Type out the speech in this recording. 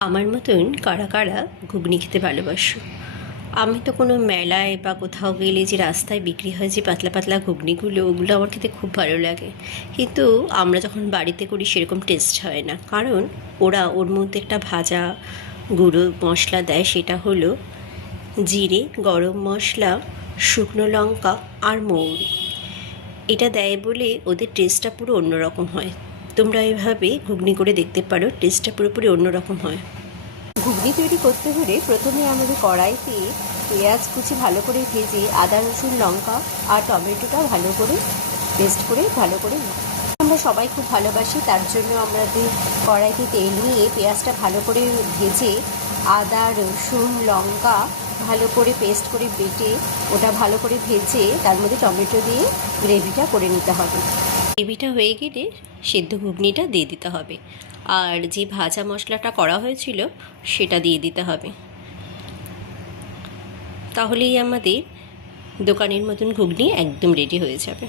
আমার মতন কারা কারা ঘুগনি খেতে ভালোবাসো? আমি তো কোনো মেলায় বা কোথাও গেলে যে রাস্তায় বিক্রি হয় যে পাতলা পাতলা ঘুগনিগুলো, ওগুলো আমার খেতে খুব ভালো লাগে। কিন্তু আমরা যখন বাড়িতে করি সেরকম টেস্ট হয় না, কারণ ওরা ওর মধ্যে একটা ভাজা গুঁড়ো মশলা দেয়, সেটা হলো জিরে, গরম মশলা, শুকনো লঙ্কা আর মৌরি। এটা দেয় বলে ওদের টেস্টটা পুরো অন্যরকম হয়। তোমরা এভাবে ঘুগনি করে দেখতে পারো, টেস্টটা পুরোপুরি অন্যরকম হয়। ঘুগনি তৈরি করতে হলে প্রথমে আমাদের কড়াইতে পেঁয়াজ কুচি ভালো করে ভেজে আদা রসুন লঙ্কা আর টমেটোটা ভালো করে পেস্ট করে ভালো করে আমরা সবাই খুব ভালোবাসি, তার জন্য আমাদের কড়াইতে তেল নিয়ে পেঁয়াজটা ভালো করে ভেজে আদা রসুন লঙ্কা ভালো করে পেস্ট করে বেটে ওটা ভালো করে ভেজে তার মধ্যে টমেটো দিয়ে গ্রেভিটা করে নিতে হবে। গ্রেভিটা হয়ে গেলে সেদ্ধ ঘুগনিটা দিয়ে দিতে হবে, আর যে ভাজা মশলাটা করা হয়েছিল সেটা দিয়ে দিতে হবে। তাহলেই আমাদের দোকানের মতন ঘুগনি একদম রেডি হয়ে যাবে।